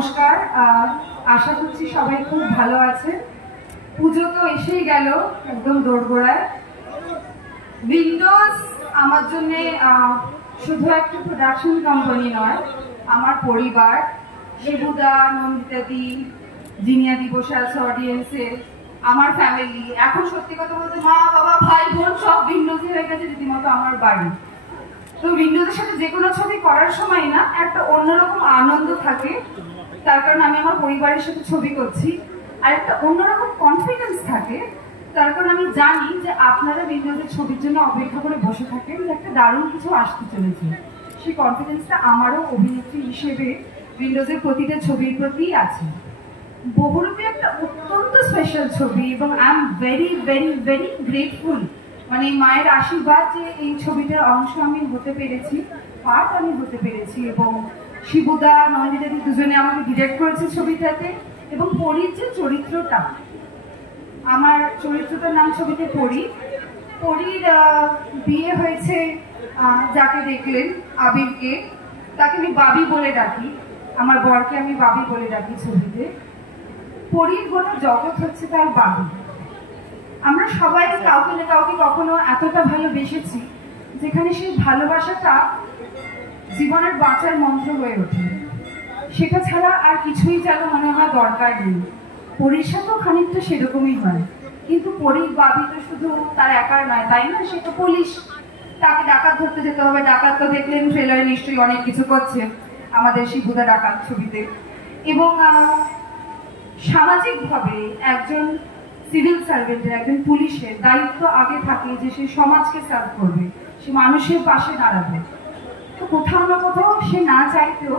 নমস্কার। আশা করছি সবাই খুব ভালো আছে। পুজো তো এসেই গেল একদম দোরগোড়ায়। উইন্ডোজ আমার জন্য শুধু একটা প্রোডাকশন কোম্পানি নয়, আমার পরিবার। শিবুদা, নন্দিতাদি, জিনিয়াদি বসে আছে অডিয়েন্সে, আমার ফ্যামিলি। এখন সত্যি কথা বলতে মা বাবা ভাই বোন সব উইন্ডোজে হয়ে গেছে, রীতিমতো আমার বাড়ি। তো উইন্ডোজের সাথে যে কোনো ছবি করার সময় না একটা অন্যরকম আনন্দ থাকে, তার কারণ আমি আমার পরিবারের সাথে ছবি করছি। আর একটা অন্যরকম কনফিডেন্স থাকে, তার কারণ আমি জানি যে আপনারা উইন্ডোজের ছবির জন্য অপেক্ষা করে বসে থাকেন যে একটা দারুণ কিছু আসতে চলেছে। সেই কনফিডেন্সটা আমারও অভিনেত্রী হিসেবে উইন্ডোজের প্রতিটা ছবির প্রতি আছে। বহুরূপী একটা অত্যন্ত স্পেশাল ছবি এবং I am very very very grateful, মানে মায়ের আশীর্বাদ যে এই ছবিটার অংশ আমি হতে পেরেছি, পার্ট আমি হতে পেরেছি। এবং শিবুদা, নন্দিতাদি দুজনে আমাকে ডিরেক্ট করেছে ছবিটাতে। এবং পরীর যে চরিত্রটা, আমার চরিত্রটার নাম ছবিতে পরী। পরীর বিয়ে হয়েছে যাকে দেখলেন, আবিরকে, তাকে আমি বাবি বলে ডাকি, আমার বরকে আমি বাবি বলে ডাকি ছবিতে। পরীর কোনো জগৎ হচ্ছে তার বাবি। আমরা সবাই কাউকে না কাউকে কখনো এতটা ভালোবেসেছি যেখানে সেই ভালোবাসাটা জীবনের বাঁচার মন্ত্র হয়ে ওঠে। সেটা ছাড়া আর কিছুই যেন মনে হয় দরকার নেই। পরীর সাথেও খানিকটা সেরকমই হয়, কিন্তু পরীর বাবি তো শুধু তার একার নয়, তাই না? সে তো পুলিশ, তাকে ডাকাত ধরতে যেতে হবে। ডাকাত তো দেখলেন ট্রেলারে নিশ্চয়ই অনেক কিছু করছে আমাদের শিবুদা ডাকাত ছবিতে। এবং সামাজিকভাবে একজন সিভিল সার্ভেন্টের, একজন পুলিশের দায়িত্ব আগে থাকে যে সে সমাজকে সার্ভ করবে, সে মানুষের পাশে দাঁড়াবে। তো কোথাও না কোথাও সে না চাইতেও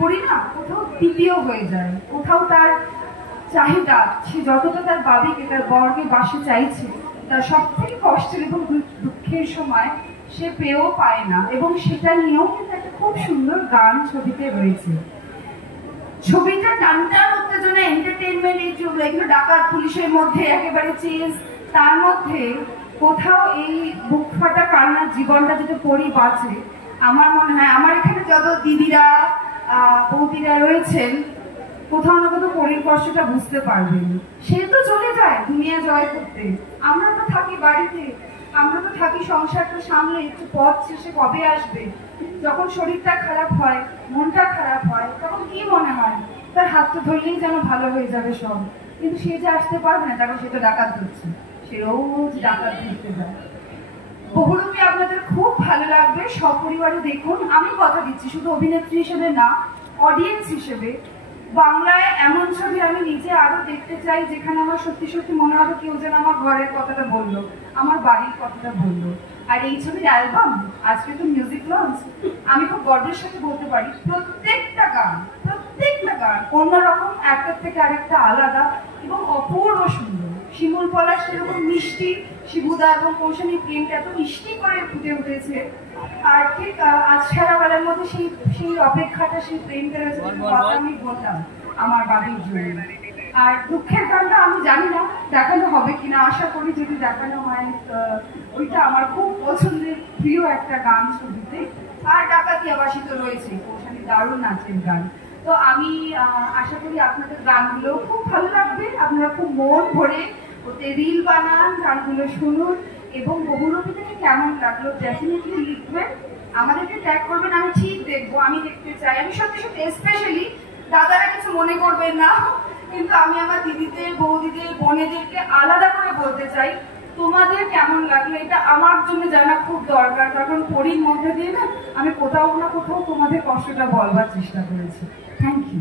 পরি না কোথাও তৃতীয় হয়ে যায়। কোথাও তার চাহিদা, সে যতটা তার বাবিকে, তার বরকে বাসে চাইছে, তার সব থেকে কষ্টের এবং দুঃখের সময় সে পেয়েও পায় না। এবং সেটা নিয়েও কিন্তু একটা খুব সুন্দর গান ছবিতে রয়েছে। ছবিটা টানটান উত্তেজনা, এন্টারটেইনমেন্ট, এগুলো ডাকাত পুলিশের মধ্যে একেবারে চেঞ্জ, তার মধ্যে কোথাও এই বুক ফাটা কান্নার জীবনটা যেটা পরি বাঁচে। আমার মনে হয় আমার এখানে যত দিদিরা বৌদিরা রয়েছেন, কোথাও না কোথাও পরীর কষ্টটা বুঝতে পারবেন। সে তো চলে যায় দুনিয়া জয় করতে, আমরা তো থাকি বাড়িতে, আমরা তো থাকি সংসারটা সামলে, একটু পথ শেষে কবে আসবে। যখন শরীরটা খারাপ হয়, মনটা খারাপ হয়, তখন কি মনে হয় তার হাতটা ধরলেই যেন ভালো হয়ে যাবে সব। কিন্তু সে যে আসতে পারবে না, তারপর সে তো ডাকাত ধরছে, সে রোজ ডাকাত ধরতে যায়। বহুরূপী আপনাদের খুব ভালো লাগবে, সপরিবারে দেখুন। আমি কথা দিচ্ছি শুধু অভিনেত্রী হিসেবে না, অডিয়েন্স হিসেবে বাংলায় এমন ছবি আমি নিজে আরো দেখতে চাই যেখানে আমার সত্যি সত্যি মনে হবে কেউ যেন আমার ঘরের কথাটা বললো, আমার বাড়ির কথাটা বললো। আর এই ছবির অ্যালবাম, আজকে তো মিউজিক লঞ্চ, আমি খুব গর্বের সাথে বলতে পারি প্রত্যেকটা গান অন্যরকম, একটার থেকে আরেকটা আলাদা এবং অপূর্ব সুন্দর। শিমুল পলাশ সেরকম মিষ্টি, শিবুদা এবং কৌশানীর প্রেমটা এত মিষ্টি করে ফুটে উঠেছে। আর ঠিক আজ সারাবেলার মধ্যে সেই অপেক্ষাটা, সেই প্রেমটা রয়েছে, কথা আমি বললাম আমার বাবির জন্য। আর দুঃখের গানটা আমি জানি না দেখানো হবে কিনা, আশা করি যদি দেখানো হয়। ওইটা আমার খুব পছন্দের প্রিয় একটা গান ছবিতে। আর ডাকাতি আবাসিত রয়েছে, কৌশানী দারুণ নাচের গান। তো আমি আশা করি আপনাদের গানগুলো খুব ভালো লাগবে, আপনারা খুব মন ভরে ওতে রিল বানান, গানগুলো শুনুন। এবং বহুরূপী থেকে কেমন লাগলো ডেফিনেটলি লিখবেন, আমাদেরকে ট্যাগ করবেন, আমি ঠিক দেখবো, আমি দেখতে চাই। আমি সত্যি সত্যি স্পেশালি দাদারা কিছু মনে করবেন না, কিন্তু আমি আমার দিদিদের, বৌদিদের, বোনেদেরকে আলাদা করে বলতে চাই তোমাদের কেমন লাগলো। এটা আমার জন্য জানা খুব দরকার, কারণ পরীর মধ্যে দিয়ে না আমি কোথাও না কোথাও তোমাদের কষ্টটা বলবার চেষ্টা করেছি। Thank you.